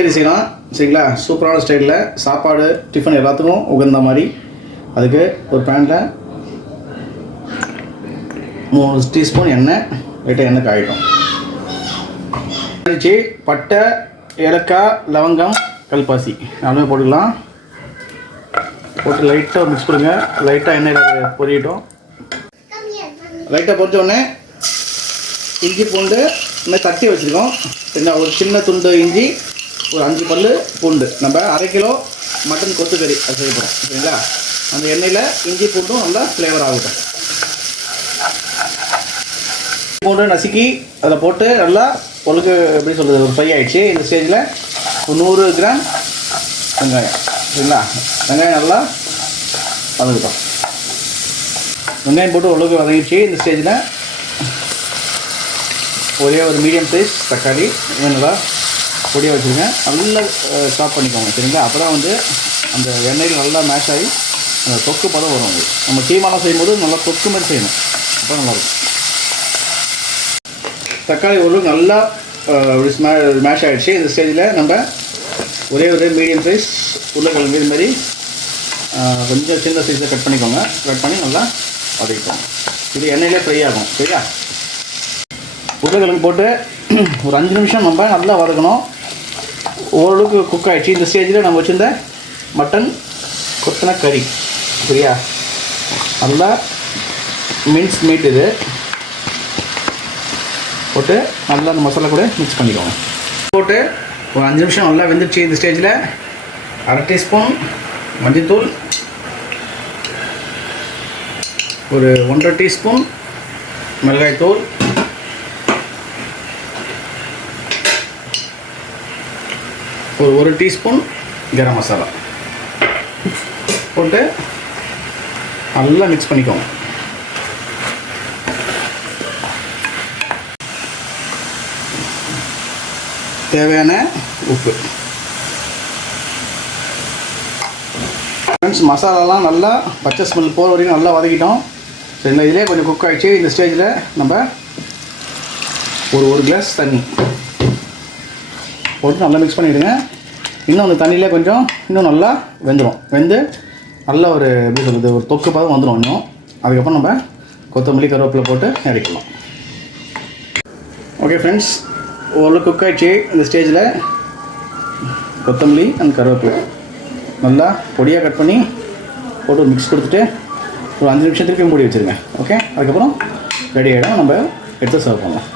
கொத்துக்கறி செய்யலாம் சரிங்களா. சூப்பரான ஸ்டைலில் சாப்பாடு டிஃபன் எல்லாத்துக்கும் உகந்த மாதிரி. அதுக்கு ஒரு பேனில் 3 டீஸ்பூன் எண்ணெய், லைட்டாக எண்ணெய் காயிடும். கழிச்சு பட்டை, ஏலக்காய், லவங்கம், கல்பாசி நாலுமே போட்டுக்கலாம். போட்டு லைட்டாக மிக்ஸ் பண்ணுங்க. லைட்டாக எண்ணெயில் பொரியட்டும். லைட்டாக பொரிச்ச உடனே இஞ்சி பூண்டு இன்னும் தட்டி வச்சுருக்கோம். சரிங்களா. ஒரு சின்ன துண்டு இஞ்சி, ஒரு 5 பல் பூண்டு. நம்ம 1/2 கிலோ மட்டன் கொத்துக்கறி அது செய்ய போகிறோம் சரிங்களா. அந்த எண்ணெயில் இஞ்சி பூண்டும் நல்லா ஃப்ளேவர் ஆகட்டும். பூண்டு நசுக்கி அதில் போட்டு நல்லா பொழுக்கு எப்படி சொல்கிறது ஒரு ஃப்ரை ஆகிடுச்சு. இந்த ஸ்டேஜில் ஒரு 100 கிராம் வெங்காயம் சரிங்களா. வெங்காயம் நல்லா வதங்கட்டும். வெங்காயம் போட்டு ஒழுங்கு வதங்கிடுச்சு. இந்த ஸ்டேஜில் ஒரே ஒரு மீடியம் சைஸ் தக்காளி நல்லா பொடியாக வச்சுருங்க. நல்லா ஸ்டாப் பண்ணிக்கோங்க சரிங்களா. அப்போ தான் வந்து அந்த எண்ணெயில் நல்லா மேஷ் ஆகி அந்த தொக்கு பதம் வரும். நம்ம கீமாலாம் செய்யும்போது நல்லா தொக்கு மாதிரி செய்யணும். அப்போ நல்லாயிருக்கும். தக்காளி ஒழுங்கு நல்லா மேஷ் ஆகிடுச்சு. இந்த ஸ்டேஜில் நம்ம ஒரே ஒரு மீடியம் சைஸ் உருளைக்கிழங்கு இது மாதிரி கொஞ்சம் சின்ன சைஸில் கட் பண்ணிக்கோங்க. கட் பண்ணி நல்லா வதக்கிக்கோங்க. இது எண்ணெயிலே ஃப்ரை ஆகும் சரியா. உருளைக்கிழங்கு போட்டு ஒரு 5 நிமிஷம் நம்ம நல்லா வதக்கணும். ஓரளவுக்கு குக் ஆகிடுச்சு. இந்த ஸ்டேஜில் நம்ம வச்சுருந்த மட்டன் கொத்தன கறி சரியா, நல்லா மின்ஸ் மீட் இது போட்டு நல்லா அந்த மசாலா கூட மிக்ஸ் பண்ணிக்கோங்க. போட்டு ஒரு 5 நிமிஷம் நல்லா வெந்துடுச்சு. இந்த ஸ்டேஜில் 1/2 டீஸ்பூன் மஞ்சள்தூள், ஒரு 1/2 டீஸ்பூன் மிளகாய்த்தூள், ஒரு 1 டீஸ்பூன் கரம் மசாலா போட்டு நல்லா மிக்ஸ் பண்ணிக்கோங்க. தேவையான உப்பு. ஃப்ரெண்ட்ஸ் மசாலாலாம் நல்லா பச்சை ஸ்மெல் போகிற வரைக்கும் நல்லா வதக்கிட்டோம். சரி, இந்த இதிலே கொஞ்சம் குக் ஆகிடுச்சு. இந்த ஸ்டேஜில் நம்ம ஒரு கிளாஸ் தண்ணி போட்டு நல்லா மிக்ஸ் பண்ணிவிடுங்க. இன்னும் அந்த தண்ணியிலே கொஞ்சம் இன்னும் நல்லா வெந்துடும். வெந்து நல்லா ஒரு எப்படி சொல்கிறது ஒரு தொக்கு பதம் வந்துடும் இன்னும். அதுக்கப்புறம் நம்ம கொத்தமல்லி கருவேப்பிலை போட்டு இறக்கலாம். ஓகே ஃப்ரெண்ட்ஸ், ஓரளவு குக் ஆகிடுச்சு. இந்த ஸ்டேஜில் கொத்தமல்லி அண்ட் கருவேப்பிலை நல்லா பொடியாக கட் பண்ணி போட்டு மிக்ஸ் கொடுத்துட்டு ஒரு 5 நிமிஷத்துக்கு மூடி வச்சுருங்க. ஓகே, அதுக்கப்புறம் ரெடி ஆகிடும். நம்ம எடுத்து சர்வ் பண்ணலாம்.